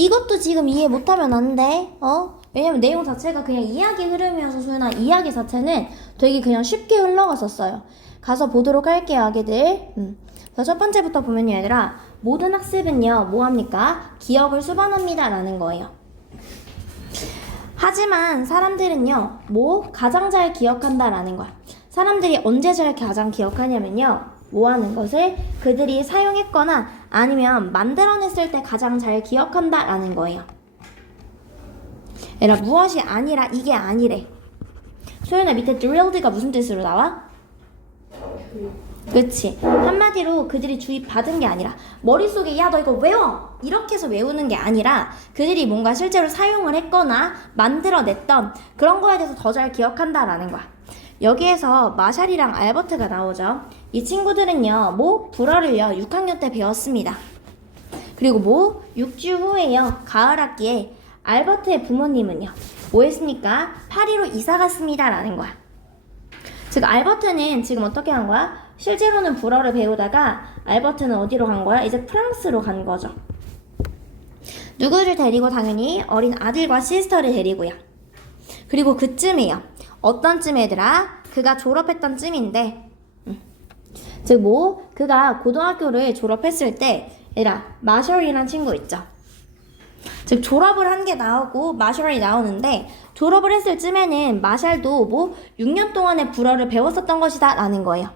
이것도 지금 이해 못하면 안 돼. 왜냐면 내용 자체가 그냥 이야기 흐름이어서 소연아 이야기 자체는 되게 그냥 쉽게 흘러갔었어요. 가서 보도록 할게요, 아기들. 그래서 첫 번째부터 보면요, 얘들아. 모든 학습은요, 뭐합니까? 기억을 수반합니다. 라는 거예요. 하지만 사람들은요, 가장 잘 기억한다. 라는 거야. 사람들이 언제 가장 기억하냐면요, 뭐 하는 것을 그들이 사용했거나 아니면 만들어냈을 때 가장 잘 기억한다. 라는 거예요. 얘들아, 무엇이 아니라 이게 아니래. 소연아, 밑에 drilled가 무슨 뜻으로 나와? 그치. 한마디로 그들이 주입받은 게 아니라 머릿속에 야 너 이거 외워! 이렇게 해서 외우는 게 아니라 그들이 뭔가 실제로 사용을 했거나 만들어냈던 그런 거에 대해서 더 잘 기억한다라는 거야. 여기에서 마샬이랑 알버트가 나오죠. 이 친구들은요, 불어를요 6학년 때 배웠습니다. 그리고 6주 후에요, 가을 학기에 알버트의 부모님은요, 뭐 했습니까? 파리로 이사 갔습니다 라는 거야. 즉 알버트는 지금 어떻게 한 거야? 실제로는 불어를 배우다가 알버트는 어디로 간 거야? 이제 프랑스로 간 거죠. 누구를 데리고? 당연히 어린 아들과 시스터를 데리고요. 그리고 그쯤이에요. 어떤 쯤 얘들아? 그가 졸업했던 쯤인데 즉 그가 고등학교를 졸업했을 때 얘들아 마셜이라는 친구 있죠. 즉 졸업을 한 게 나오고 마샬이 나오는데 졸업을 했을 쯤에는 마샬도 6년 동안의 불어를 배웠었던 것이다 라는 거예요.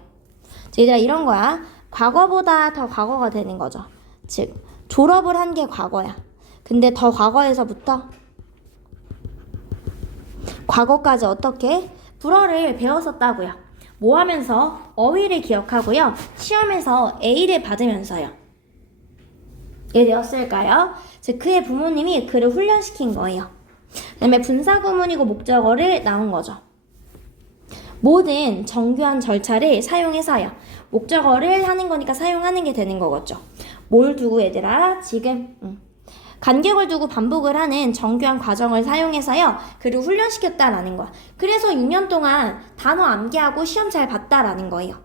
얘들아 이런 거야. 과거보다 더 과거가 되는 거죠. 즉 졸업을 한 게 과거야. 근데 더 과거에서부터 과거까지 어떻게 불어를 배웠었다고요. 뭐 하면서? 어휘를 기억하고요. 시험에서 A를 받으면서요. 되었을까요? 즉 그의 부모님이 그를 훈련시킨 거예요. 그 다음에 분사구문이고 목적어를 나온 거죠. 모든 정교한 절차를 사용해서요. 목적어를 하는 거니까 사용하는 게 되는 거겠죠. 뭘 두고 얘들아? 지금 간격을 두고 반복을 하는 정교한 과정을 사용해서요. 그를 훈련시켰다라는 거야. 그래서 6년 동안 단어 암기하고 시험 잘 봤다라는 거예요.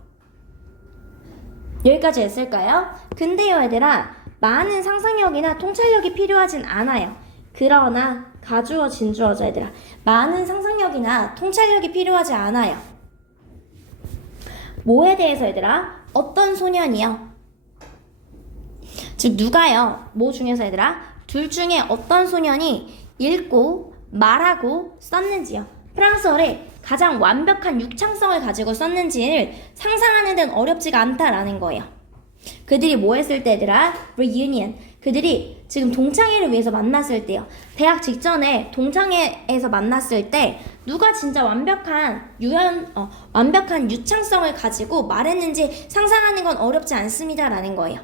여기까지 했을까요? 근데요 얘들아, 많은 상상력이나 통찰력이 필요하진 않아요. 그러나 가주어 진주어죠 얘들아. 많은 상상력이나 통찰력이 필요하지 않아요. 뭐에 대해서 얘들아? 어떤 소년이요? 즉 누가요? 뭐 중에서 얘들아? 둘 중에 어떤 소년이 읽고 말하고 썼는지요. 프랑스어를 가장 완벽한 육창성을 가지고 썼는지를 상상하는 데는 어렵지가 않다라는 거예요. 그들이 뭐 했을 때 얘들아? reunion. 그들이 지금 동창회를 위해서 만났을 때요. 대학 직전에 동창회에서 만났을 때 누가 진짜 완벽한 유창성을 가지고 말했는지 상상하는 건 어렵지 않습니다 라는 거예요.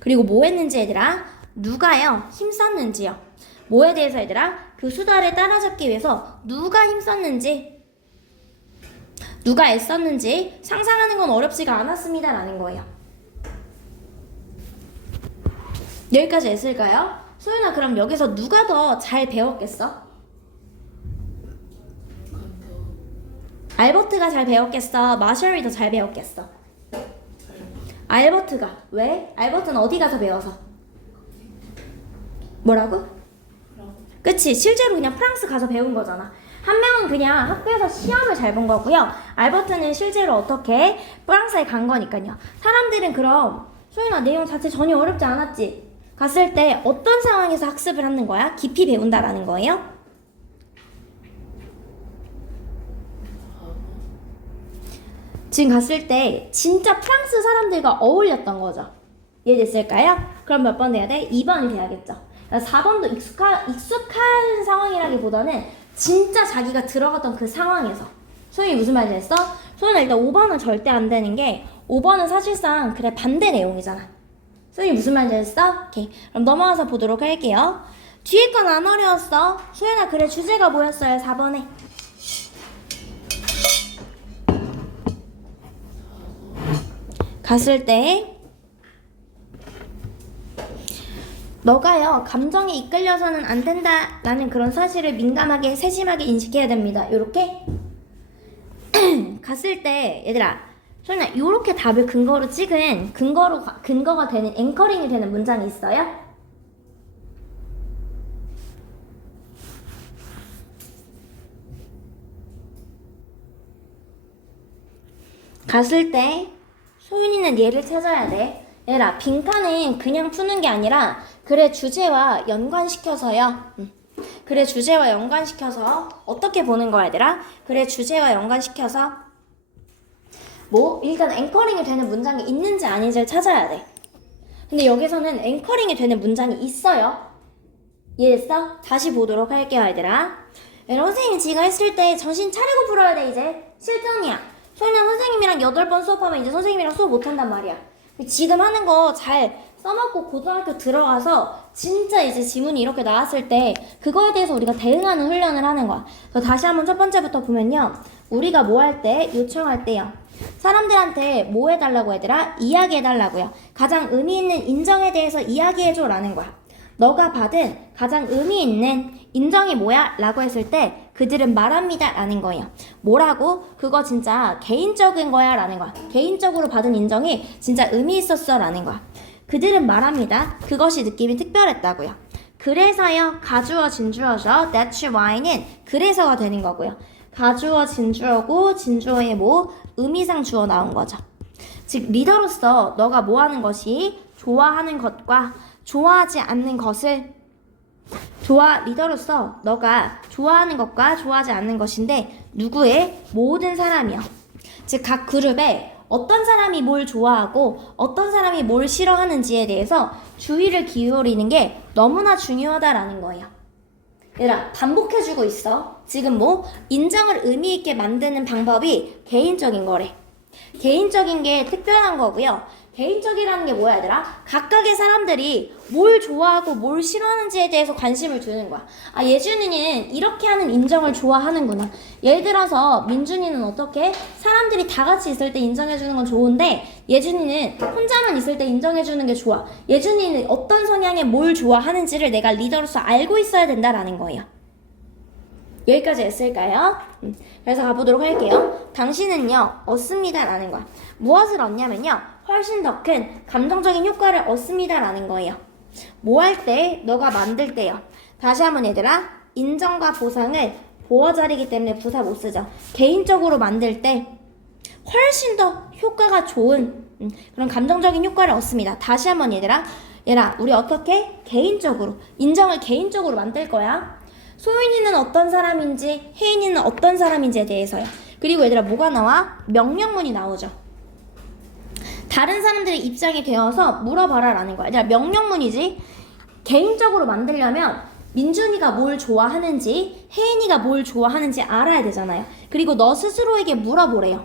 그리고 뭐 했는지 얘들아? 누가요? 힘썼는지요. 뭐에 대해서 얘들아? 그 수다를 따라잡기 위해서 누가 힘썼는지, 누가 애썼는지 상상하는 건 어렵지가 않았습니다 라는 거예요. 여기까지 했을까요? 소연아, 그럼 여기서 누가 더 잘 배웠겠어? 알버트가 잘 배웠겠어? 마셜이 더 잘 배웠겠어? 알버트가. 왜? 알버트는 어디 가서 배워서? 뭐라고? 그치, 실제로 그냥 프랑스 가서 배운 거잖아. 한 명은 그냥 학교에서 시험을 잘 본 거고요. 알버트는 실제로 어떻게 프랑스에 간 거니까요. 사람들은 그럼 소연아, 내용 자체 전혀 어렵지 않았지? 갔을 때 어떤 상황에서 학습을 하는 거야? 깊이 배운다라는 거예요? 지금 갔을 때 진짜 프랑스 사람들과 어울렸던 거죠. 이해됐을까요? 그럼 몇 번 돼야 돼? 2번이 돼야겠죠. 4번도 익숙한 상황이라기보다는 진짜 자기가 들어갔던 그 상황에서. 소연이 무슨 말인지 했어? 소연아, 일단 5번은 절대 안 되는 게 5번은 사실상 그래 반대 내용이잖아. 소연이 무슨 말인지 했어? 오케이. 그럼 넘어가서 보도록 할게요. 뒤에 건 안 어려웠어. 소연아, 그래 주제가 뭐였어요? 4번에. 갔을 때 너가요 감정에 이끌려서는 안 된다라는 그런 사실을 민감하게 세심하게 인식해야 됩니다. 요렇게 갔을 때 얘들아, 소연아, 요렇게 답을 근거로 찍은 근거가 되는 앵커링이 되는 문장이 있어요? 갔을 때 소윤이는 얘를 찾아야 돼. 얘라 빈칸은 그냥 푸는 게 아니라 글의 주제와 연관시켜서요. 글의 주제와 연관시켜서 어떻게 보는 거야 얘들아? 글의 주제와 연관시켜서 뭐 일단 앵커링이 되는 문장이 있는지 아닌지를 찾아야 돼. 근데 여기서는 앵커링이 되는 문장이 있어요. 이해했어? 다시 보도록 할게요 얘들아. 선생님이 지가 했을 때 정신 차리고 풀어야 돼. 이제 실전이야. 소윤아 선생님이랑 8번 수업하면 이제 선생님이랑 수업 못한단 말이야. 지금 하는 거 잘 써먹고 고등학교 들어가서 진짜 이제 지문이 이렇게 나왔을 때 그거에 대해서 우리가 대응하는 훈련을 하는 거야. 그래서 다시 한번 첫 번째부터 보면요. 우리가 뭐 할 때? 요청할 때요. 사람들한테 뭐 해달라고 얘들아? 이야기해달라고요. 가장 의미 있는 인정에 대해서 이야기해줘 라는 거야. 너가 받은 가장 의미 있는 인정이 뭐야? 라고 했을 때 그들은 말합니다 라는 거예요. 뭐라고? 그거 진짜 개인적인 거야 라는 거야. 개인적으로 받은 인정이 진짜 의미 있었어 라는 거야. 그들은 말합니다. 그것이 느낌이 특별했다고요. 그래서요. 가주어 진주어죠. That's why는 그래서가 되는 거고요. 가주어 진주어고 진주어에 뭐 의미상 주어 나온 거죠. 즉 리더로서 너가 뭐 하는 것이 좋아하는 것과 좋아하지 않는 것을 리더로서 너가 좋아하는 것과 좋아하지 않는 것인데 누구의? 모든 사람이요. 즉 각 그룹에 어떤 사람이 뭘 좋아하고 어떤 사람이 뭘 싫어하는지에 대해서 주의를 기울이는 게 너무나 중요하다라는 거예요. 얘들아 반복해주고 있어. 지금 뭐 인정을 의미 있게 만드는 방법이 개인적인 거래. 개인적인 게 특별한 거고요. 개인적이라는 게 뭐야 얘들아? 각각의 사람들이 뭘 좋아하고 뭘 싫어하는지에 대해서 관심을 두는 거야. 아 예준이는 이렇게 하는 인정을 좋아하는구나. 예를 들어서 민준이는 어떻게? 사람들이 다 같이 있을 때 인정해주는 건 좋은데 예준이는 혼자만 있을 때 인정해주는 게 좋아. 예준이는 어떤 성향에 뭘 좋아하는지를 내가 리더로서 알고 있어야 된다라는 거예요. 여기까지 했을까요? 그래서 가보도록 할게요. 당신은요 얻습니다 라는 거야. 무엇을 얻냐면요 훨씬 더 큰 감정적인 효과를 얻습니다 라는 거예요. 뭐 할 때? 너가 만들 때요. 다시 한번 얘들아 인정과 보상을 보어자리기 때문에 부사 못 쓰죠. 개인적으로 만들 때 훨씬 더 효과가 좋은 그런 감정적인 효과를 얻습니다. 다시 한번 얘들아 우리 어떻게? 개인적으로 인정을 개인적으로 만들 거야. 소윤이는 어떤 사람인지 혜인이는 어떤 사람인지에 대해서요. 그리고 얘들아 뭐가 나와? 명령문이 나오죠. 다른 사람들의 입장이 되어서 물어봐라 라는 거야. 얘들아 명령문이지. 개인적으로 만들려면 민준이가 뭘 좋아하는지 혜인이가 뭘 좋아하는지 알아야 되잖아요. 그리고 너 스스로에게 물어보래요.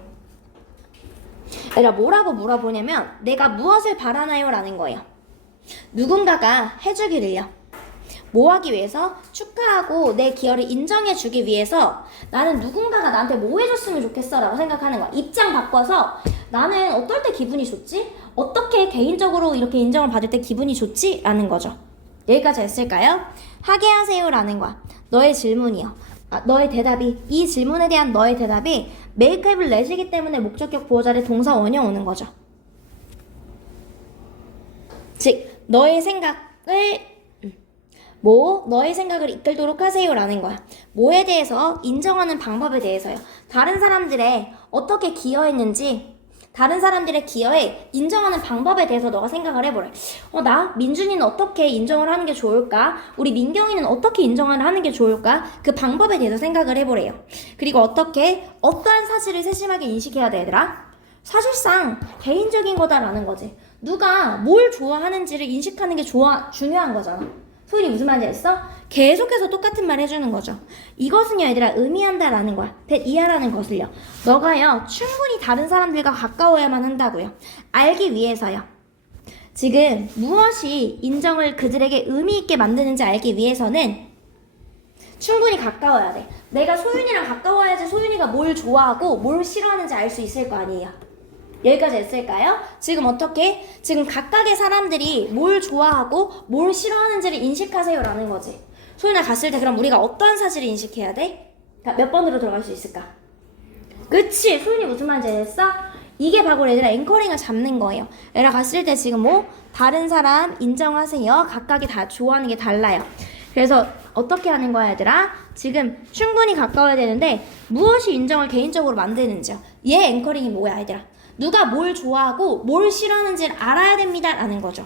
얘들아 뭐라고 물어보냐면 내가 무엇을 바라나요? 라는 거예요. 누군가가 해주기를요. 뭐 하기 위해서? 축하하고 내 기여를 인정해주기 위해서 나는 누군가가 나한테 뭐 해줬으면 좋겠어 라고 생각하는 거야. 입장 바꿔서 나는 어떨 때 기분이 좋지? 어떻게 개인적으로 이렇게 인정을 받을 때 기분이 좋지? 라는 거죠. 여기까지 했을까요? 하게 하세요 라는 거야. 너의 질문이요. 너의 대답이 이 질문에 대한 너의 대답이 make have를 내시기 때문에 목적격 보호자리 동사 원형 오는 거죠. 즉 너의 생각을 너의 생각을 이끌도록 하세요 라는 거야. 뭐에 대해서? 인정하는 방법에 대해서요. 다른 사람들의 어떻게 기여했는지 다른 사람들의 기여에 인정하는 방법에 대해서 너가 생각을 해보래. 나 민준이는 어떻게 인정을 하는 게 좋을까? 우리 민경이는 어떻게 인정을 하는 게 좋을까? 그 방법에 대해서 생각을 해보래요. 그리고 어떠한 사실을 세심하게 인식해야 돼 얘들아? 사실상 개인적인 거다라는 거지. 누가 뭘 좋아하는지를 인식하는 게 중요한 거잖아. 소율이 무슨 말인지 알았어? 계속해서 똑같은 말 해주는 거죠. 이것은요 얘들아 의미한다라는 거야. 이하라는 것을요. 너가요 충분히 다른 사람들과 가까워야만 한다고요. 알기 위해서요. 지금 무엇이 인정을 그들에게 의미 있게 만드는지 알기 위해서는 충분히 가까워야 돼. 내가 소윤이랑 가까워야지 소윤이가 뭘 좋아하고 뭘 싫어하는지 알 수 있을 거 아니에요. 여기까지 했을까요? 지금 어떻게? 지금 각각의 사람들이 뭘 좋아하고 뭘 싫어하는지를 인식하세요 라는 거지. 소윤아 갔을 때 그럼 우리가 어떠한 사실을 인식해야 돼? 몇 번으로 들어갈 수 있을까? 그치? 소윤이 무슨 말인지 알겠어? 이게 바로 얘들아 앵커링을 잡는 거예요. 얘들아 갔을 때 지금 다른 사람 인정하세요. 각각이 다 좋아하는 게 달라요. 그래서 어떻게 하는 거야 얘들아? 지금 충분히 가까워야 되는데 무엇이 인정을 개인적으로 만드는지요. 얘 앵커링이 뭐야 얘들아? 누가 뭘 좋아하고 뭘 싫어하는지를 알아야 됩니다 라는 거죠.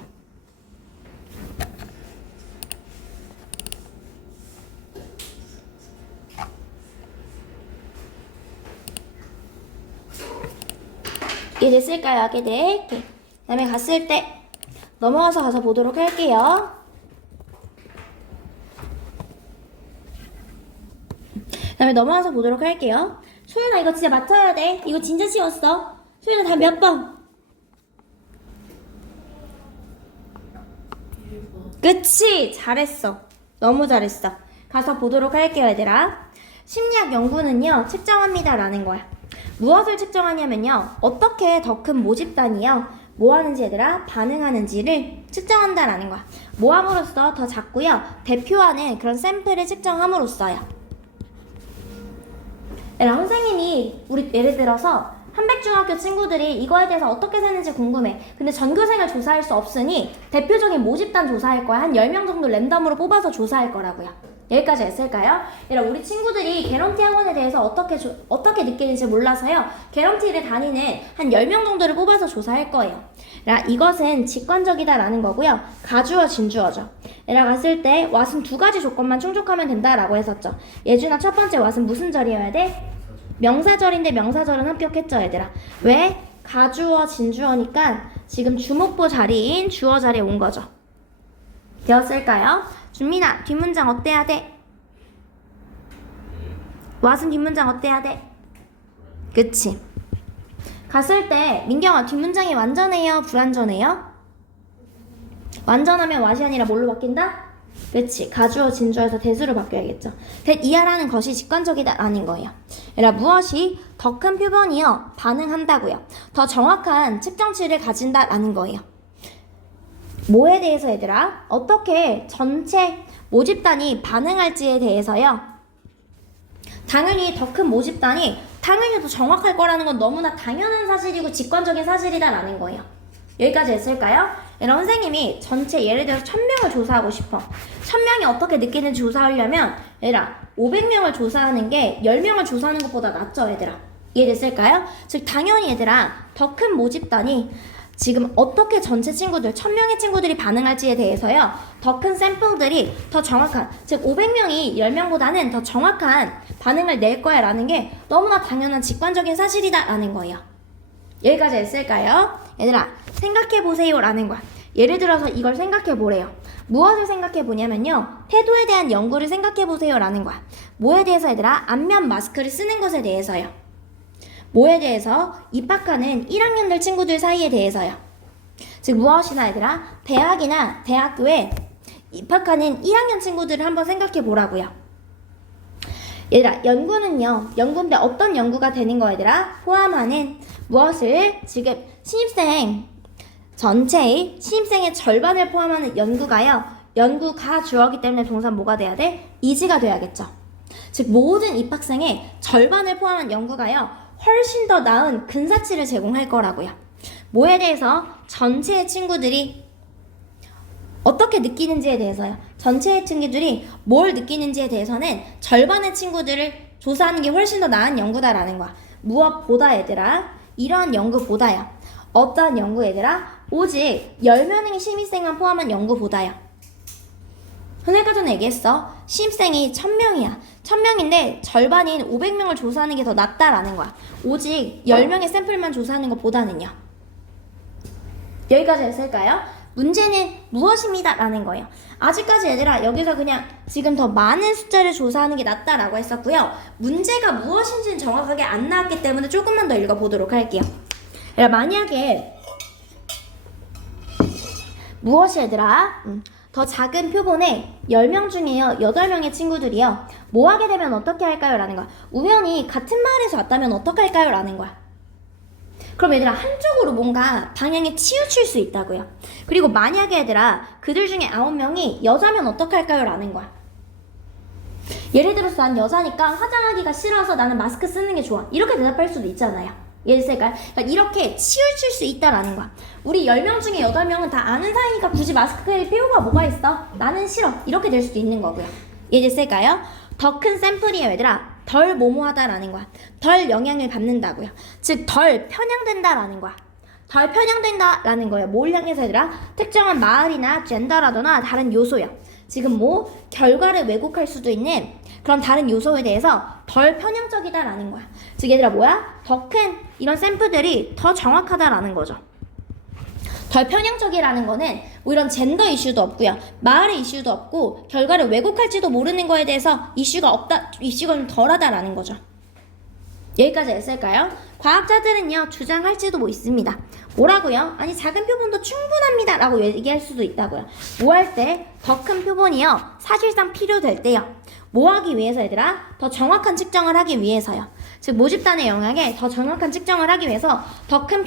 이해됐을까요 아기들? 그 다음에 갔을 때 넘어와서 가서 보도록 할게요. 그 다음에 넘어와서 보도록 할게요. 소연아 이거 진짜 맞춰야 돼. 이거 진짜 쉬웠어. 소연아 다 몇 번? 그치 잘했어. 너무 잘했어. 가서 보도록 할게요 얘들아. 심리학 연구는요 측정합니다 라는 거야. 무엇을 측정하냐면요 어떻게 더 큰 모집단이요 뭐 하는지 얘들아 반응하는지를 측정한다 라는 거야. 뭐 함으로써 더 작고요 대표하는 그런 샘플을 측정함으로써요. 얘들아 선생님이 우리 예를 들어서 한백중학교 친구들이 이거에 대해서 어떻게 사는지 궁금해. 근데 전교생을 조사할 수 없으니 대표적인 모집단 조사할 거야. 한 10명 정도 랜덤으로 뽑아서 조사할 거라고요. 여기까지 했을까요? 얘들아 우리 친구들이 개런티 학원에 대해서 어떻게 느끼는지 몰라서요. 개런티를 다니는 한 10명 정도를 뽑아서 조사할 거예요. 얘들아 이것은 직관적이다 라는 거고요. 가주어 진주어죠. 얘들아 갔을 때 왓은 2가지 조건만 충족하면 된다라고 했었죠. 예준아 첫 번째 왓은 무슨 절이어야 돼? 명사절인데 명사절은 합격했죠 얘들아. 왜? 가주어 진주어니까 지금 주목보 자리인 주어 자리에 온 거죠. 되었을까요? 준민아 뒷문장 어때야 돼? 왓은 뒷문장 어때야 돼? 그치. 갔을 때 민경아 뒷문장이 완전해요? 불완전해요? 완전하면 왓이 아니라 뭘로 바뀐다? 그치. 가주어 진주어에서 대수로 바뀌어야겠죠. 이하라는 것이 직관적이다 라는 거예요. 얘들아 무엇이 더 큰 표본이요 반응한다고요. 더 정확한 측정치를 가진다 라는 거예요. 뭐에 대해서 얘들아? 어떻게 전체 모집단이 반응할지에 대해서요. 당연히 더 큰 모집단이 당연히 더 정확할 거라는 건 너무나 당연한 사실이고 직관적인 사실이다 라는 거예요. 여기까지 했을까요? 여러분 선생님이 전체 예를 들어서 1000명을 조사하고 싶어. 1000명이 어떻게 느끼는지 조사하려면 얘들아 500명을 조사하는 게 10명을 조사하는 것보다 낫죠 얘들아. 이해됐을까요? 즉 당연히 얘들아 더 큰 모집단이 지금 어떻게 전체 친구들 1000명의 친구들이 반응할지에 대해서요 더 큰 샘플들이 더 정확한 즉 500명이 10명보다는 더 정확한 반응을 낼 거야 라는 게 너무나 당연한 직관적인 사실이다 라는 거예요. 여기까지 했을까요? 얘들아 생각해보세요 라는 거야. 예를 들어서 이걸 생각해보래요. 무엇을 생각해보냐면요 태도에 대한 연구를 생각해보세요 라는 거야. 뭐에 대해서 얘들아? 안면 마스크를 쓰는 것에 대해서요. 뭐에 대해서? 입학하는 1학년들 친구들 사이에 대해서요. 즉 무엇이나 얘들아? 대학이나 대학교에 입학하는 1학년 친구들을 한번 생각해보라고요. 얘들아 연구는요 연구인데 어떤 연구가 되는 거 얘들아? 포함하는 무엇을? 지금 신입생 전체의 신입생의 절반을 포함하는 연구가요 연구가 주어기 때문에 동사 뭐가 돼야 돼? 이지가 돼야겠죠. 즉 모든 입학생의 절반을 포함한 연구가요 훨씬 더 나은 근사치를 제공할 거라고요. 뭐에 대해서? 전체의 친구들이 어떻게 느끼는지에 대해서요. 전체의 친구들이 뭘 느끼는지에 대해서는 절반의 친구들을 조사하는 게 훨씬 더 나은 연구다라는 거야. 무엇보다 얘들아? 이러한 연구보다요. 어떤 연구 얘들아? 오직 10명의 신입생만 포함한 연구보다요. 아까 전에 얘기했어. 신입생이 1000명이야. 1000명인데 절반인 500명을 조사하는 게 더 낫다라는 거야. 오직 10명의 샘플만 조사하는 것보다는요. 여기까지 했을까요? 문제는 무엇입니다 라는 거예요. 아직까지 얘들아 여기서 그냥 지금 더 많은 숫자를 조사하는 게 낫다라고 했었고요. 문제가 무엇인지는 정확하게 안 나왔기 때문에 조금만 더 읽어보도록 할게요. 얘들아 만약에 무엇이 얘들아? 더 작은 표본에 10명 중에요 8명의 친구들이요 뭐 하게 되면 어떻게 할까요? 라는 거야. 우연히 같은 마을에서 왔다면 어떻게 할까요? 라는 거야. 그럼 얘들아 한쪽으로 뭔가 방향이 치우칠 수 있다고요. 그리고 만약에 얘들아 그들 중에 9명이 여자면 어떻게 할까요? 라는 거야. 예를 들어서 난 여자니까 화장하기가 싫어서 나는 마스크 쓰는 게 좋아. 이렇게 대답할 수도 있잖아요. 이해됐을까요? 그러니까 이렇게 치우칠 수 있다라는 거야. 우리 10명 중에 8명은 다 아는 사이니까 굳이 마스크에 필요가 뭐가 있어? 나는 싫어. 이렇게 될 수도 있는 거고요. 이해됐을까요? 더 큰 샘플이에요 얘들아. 덜 뭐뭐하다라는 거야. 덜 영향을 받는다고요. 즉 덜 편향된다라는 거야. 덜 편향된다라는 거예요. 뭘 향해서 얘들아? 특정한 마을이나 젠더라거나 다른 요소야. 지금 뭐 결과를 왜곡할 수도 있는 그런 다른 요소에 대해서 덜 편향적이다라는 거야. 즉 얘들아 뭐야? 더 큰 이런 샘플들이 더 정확하다라는 거죠. 덜 편향적이라는 거는 뭐 이런 젠더 이슈도 없고요. 마을의 이슈도 없고 결과를 왜곡할지도 모르는 거에 대해서 이슈가 좀 덜하다라는 거죠. 여기까지 했을까요? 과학자들은요 주장할지도 뭐 있습니다. 뭐라고요? 아니 작은 표본도 충분합니다 라고 얘기할 수도 있다고요. 뭐 할 때? 더 큰 표본이요 사실상 필요될 때요. 뭐 하기 위해서 얘들아? 더 정확한 측정을 하기 위해서요. 즉 모집단의 영향에 더 정확한 측정을 하기 위해서 더 큰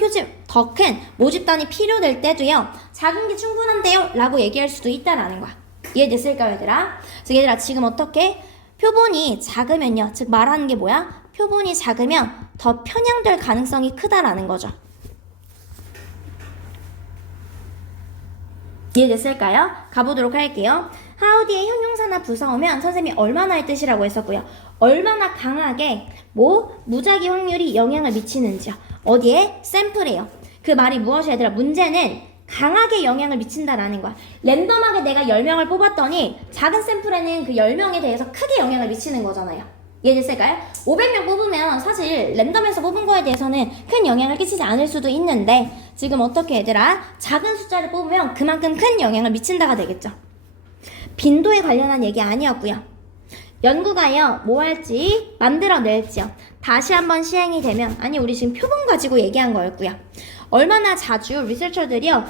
모집단이 필요될 때도요 작은 게 충분한데요 라고 얘기할 수도 있다라는 거야. 이해됐을까요 얘들아? 즉 얘들아 지금 어떻게? 표본이 작으면요 즉 말하는 게 뭐야? 표본이 작으면 더 편향될 가능성이 크다라는 거죠. 이해됐을까요? 가보도록 할게요. 하우디의 형용사나 부사 오면 선생님이 얼마나의 뜻이라고 했었고요. 얼마나 강하게 무작위 확률이 영향을 미치는지요. 어디에? 샘플이에요. 그 말이 무엇이 얘들아? 문제는 강하게 영향을 미친다라는 거야. 랜덤하게 내가 10명을 뽑았더니 작은 샘플에는 그 10명에 대해서 크게 영향을 미치는 거잖아요. 이해됐을까요? 500명 뽑으면 사실 랜덤에서 뽑은 거에 대해서는 큰 영향을 끼치지 않을 수도 있는데 지금 어떻게 얘들아? 작은 숫자를 뽑으면 그만큼 큰 영향을 미친다가 되겠죠. 빈도에 관련한 얘기 아니었고요. 연구가요 뭐 할지 만들어낼지요. 다시 한번 시행이 되면 아니 우리 지금 표본 가지고 얘기한 거였고요. 얼마나 자주 리서처들이요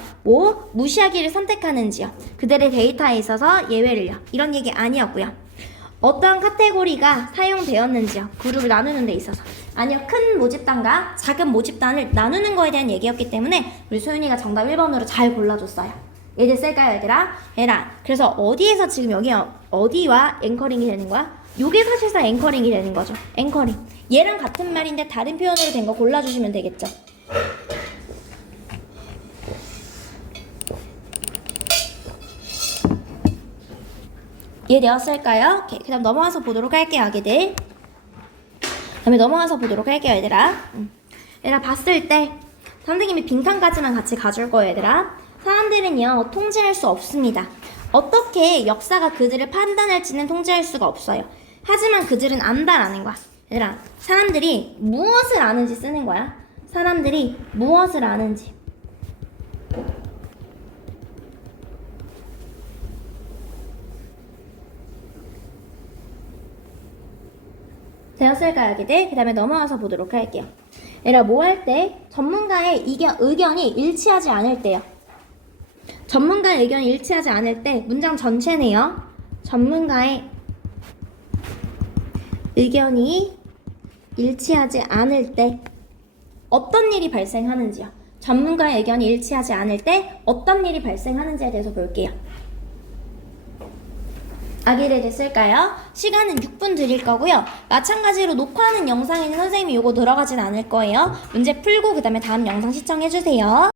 무시하기를 선택하는지요. 그들의 데이터에 있어서 예외를요. 이런 얘기 아니었고요. 어떤 카테고리가 사용되었는지요. 그룹을 나누는 데 있어서. 아니요. 큰 모집단과 작은 모집단을 나누는 거에 대한 얘기였기 때문에 우리 소윤이가 정답 1번으로 잘 골라줬어요. 이해됐을까요 얘들아? 그래서 어디에서 지금 여기 어디와 앵커링이 되는 거야? 요게 사실상 앵커링이 되는 거죠. 앵커링. 얘랑 같은 말인데 다른 표현으로 된 거 골라주시면 되겠죠. 이해되었을까요? 오케이. 그 다음 넘어가서 보도록 할게요, 아기들. 다음에 넘어가서 보도록 할게요, 얘들아. 얘들아, 봤을 때 선생님이 빈칸까지만 같이 가줄 거예요, 얘들아. 사람들은요, 통제할 수 없습니다. 어떻게 역사가 그들을 판단할지는 통제할 수가 없어요. 하지만 그들은 안다라는 거야. 얘들아, 사람들이 무엇을 아는지 쓰는 거야. 사람들이 무엇을 아는지. 되었을까요, 아기들? 그 다음에 넘어가서 보도록 할게요. 얘들아, 뭐 할 때? 전문가의 의견이 일치하지 않을 때요. 전문가의 의견이 일치하지 않을 때 문장 전체네요. 전문가의 의견이 일치하지 않을 때 어떤 일이 발생하는지요. 전문가의 의견이 일치하지 않을 때 어떤 일이 발생하는지에 대해서 볼게요. 아기를 됐을까요? 시간은 6분 드릴 거고요. 마찬가지로 녹화하는 영상에는 선생님이 요거 들어가진 않을 거예요. 문제 풀고 그 다음에 다음 영상 시청해주세요.